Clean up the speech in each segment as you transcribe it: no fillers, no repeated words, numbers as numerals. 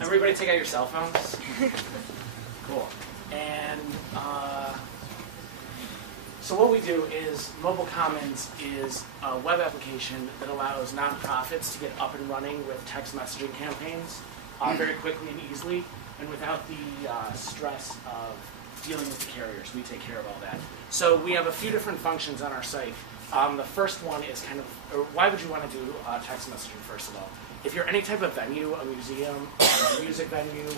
Everybody take out your cell phones. Cool. And so what we do is Mobile Commons is a web application that allows nonprofits to get up and running with text messaging campaigns very quickly and easily, and without the stress of dealing with the carriers. We take care of all that. So we have a few different functions on our site. The first one is kind of, why would you want to do text messaging, first of all? If you're any type of venue, a museum, a music venue,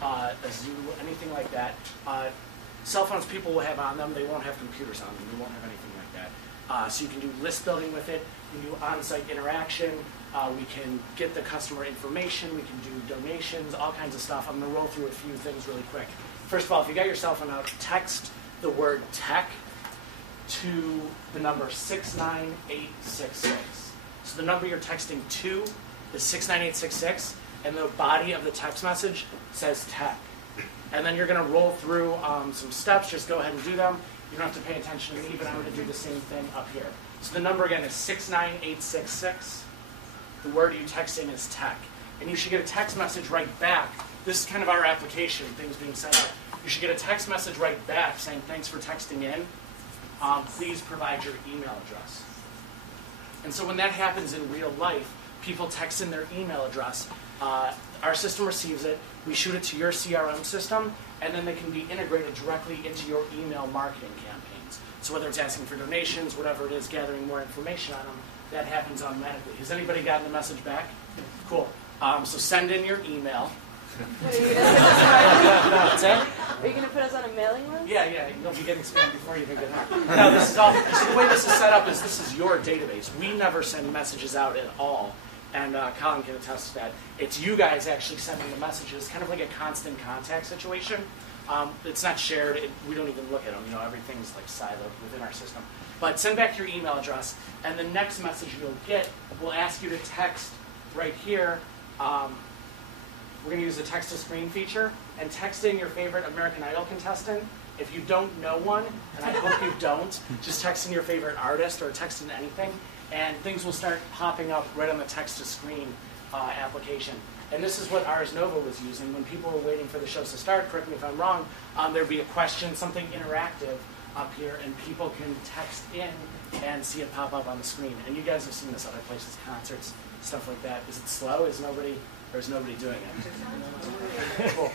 a zoo, anything like that, cell phones people will have on them. They won't have computers on them. They won't have anything like that. So you can do list building with it. You can do on-site interaction. We can get the customer information. We can do donations, all kinds of stuff. I'm going to roll through a few things really quick. First of all, if you got your cell phone out, text the word tech to the number 69866. So the number you're texting to is 69866, and the body of the text message says tech. And then you're going to roll through some steps. Just go ahead and do them. You don't have to pay attention to me, but I'm going to do the same thing up here. So the number again is 69866. The word you text in is tech. And you should get a text message right back. This is kind of our application, things being set up. You should get a text message right back saying, thanks for texting in. Please provide your email address. And so when that happens in real life, people text in their email address. Our system receives it. We shoot it to your CRM system, and then they can be integrated directly into your email marketing campaigns. So whether it's asking for donations, whatever it is, gathering more information on them, that happens automatically. Has anybody gotten the message back? Cool. So send in your email. What, are you gonna What's that? Are you going to put us on a mailing list? Yeah, you'll be getting spam before you even get out. No, this is all. So the way this is set up is this is your database. We never send messages out at all, and Colin can attest to that. It's you guys actually sending the messages, kind of like a constant contact situation. It's not shared. We don't even look at them. Everything's like siloed within our system. But send back your email address, and the next message you'll get will ask you to text right here. We're going to use the text-to-screen feature, and text in your favorite American Idol contestant. If you don't know one, and I hope you don't, just text in your favorite artist or text in anything, and things will start popping up right on the text-to-screen application. And this is what Ars Nova was using. When people were waiting for the shows to start, correct me if I'm wrong, there'd be a question, something interactive up here, and people can text in and see it pop up on the screen. And you guys have seen this other places, concerts, stuff like that. Is it slow? Is nobody doing it? Cool.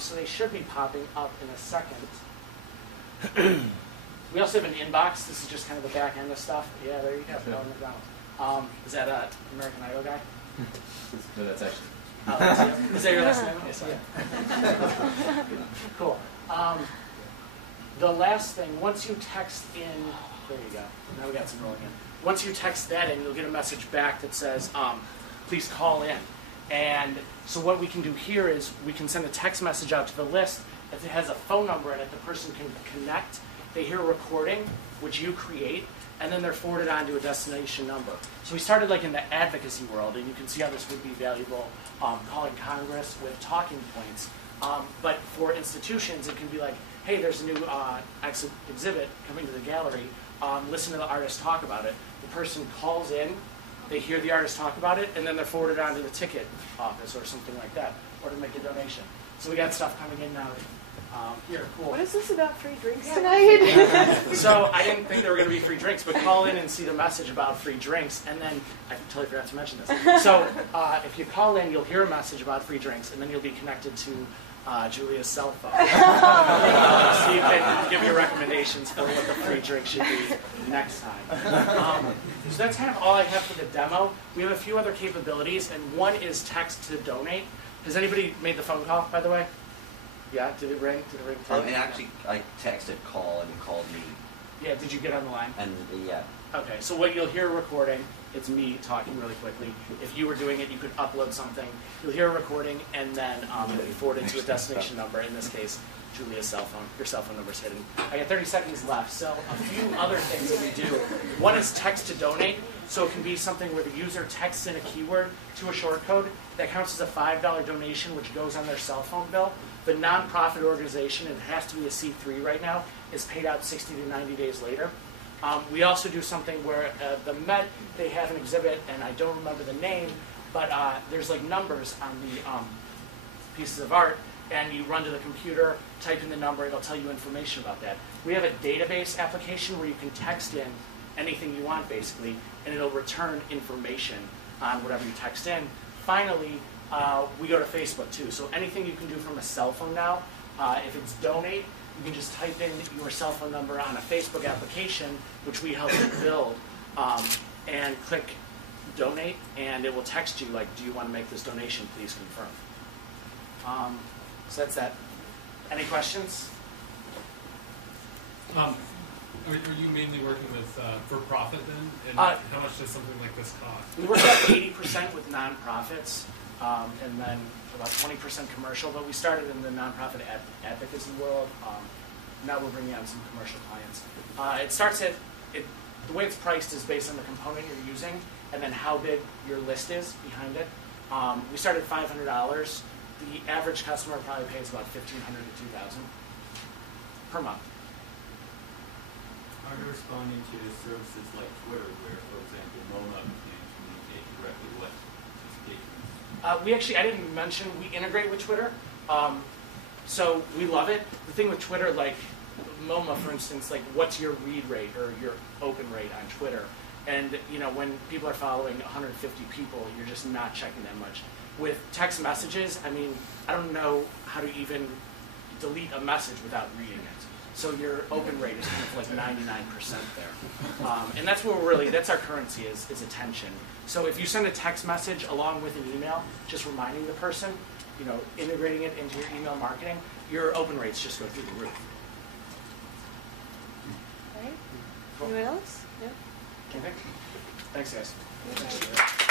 So they should be popping up in a second. We also have an inbox. This is just kind of the back end of stuff. Yeah, there you go. Colin McDonald. Is that an American Idol guy? No, that's actually. Oh, that's you. Is that your last name? Yes, yeah. Cool. The last thing, once you text in, there you go. Now we got some rolling in. Once you text that in, you'll get a message back that says, please call in. And so what we can do here is we can send a text message out to the list. If it has a phone number in it, the person can connect. They hear a recording, which you create, and then they're forwarded on to a destination number. So we started like in the advocacy world, and you can see how this would be valuable, calling Congress with talking points. But for institutions, it can be like, hey, there's a new exhibit coming to the gallery. Listen to the artist talk about it. The person calls in, they hear the artist talk about it, and then they're forwarded on to the ticket office or something like that, or to make a donation. So we got stuff coming in now. Here, cool. What is this about free drinks tonight? So I didn't think there were going to be free drinks, but call in and see the message about free drinks, and then I totally forgot to mention this. So if you call in, you'll hear a message about free drinks, and then you'll be connected to Julia's cell phone. So you can give your recommendations for what the free drink should be next time. So that's kind of all I have for the demo. We have a few other capabilities, and one is text to donate. Has anybody made the phone call, by the way? Yeah, did it ring? And actually, I texted call and it called me. Yeah, did you get on the line? And yeah. Okay, so what you'll hear a recording, it's me talking really quickly. If you were doing it, you could upload something. You'll hear a recording, and then it'll be forwarded to a destination number. In this case, Julia's cell phone. Your cell phone number's hidden. I got 30 seconds left. So a few other things that we do. One is text to donate. So it can be something where the user texts in a keyword to a short code that counts as a $5 donation, which goes on their cell phone bill. The nonprofit organization, and it has to be a C3 right now, is paid out 60 to 90 days later. We also do something where the Met, they have an exhibit, and I don't remember the name, but there's like numbers on the pieces of art, and you run to the computer, type in the number, it'll tell you information about that. We have a database application where you can text in anything you want, basically, and it'll return information on whatever you text in. Finally, we go to Facebook, too. So anything you can do from a cell phone now, if it's donate, you can just type in your cell phone number on a Facebook application, which we help you build, and click donate, and it will text you, like, do you want to make this donation? Please confirm. So that's that. Any questions? Are you mainly working with for-profit then? And how much does something like this cost? We work about 80% with nonprofits, and then about 20% commercial, but we started in the nonprofit advocacy world. Now we're bringing on some commercial clients. It starts at, the way it's priced is based on the component you're using and then how big your list is behind it. We started at $500. The average customer probably pays about $1,500 to $2,000 per month. How are you responding to services like Twitter, where, for example, MoMA can communicate directly with participants? I didn't mention, we integrate with Twitter. So we love it. The thing with Twitter, like MoMA, for instance, like what's your read rate or your open rate on Twitter? And you know, when people are following 150 people, you're just not checking that much. With text messages, I mean, I don't know how to even delete a message without reading it. So your open rate is kind of like 99% there. And that's what we're really, that's our currency is attention. So if you send a text message along with an email, just reminding the person, you know, integrating it into your email marketing, your open rates just go through the roof. Right. Anyone else? Yeah. Okay. Thanks, guys. Okay.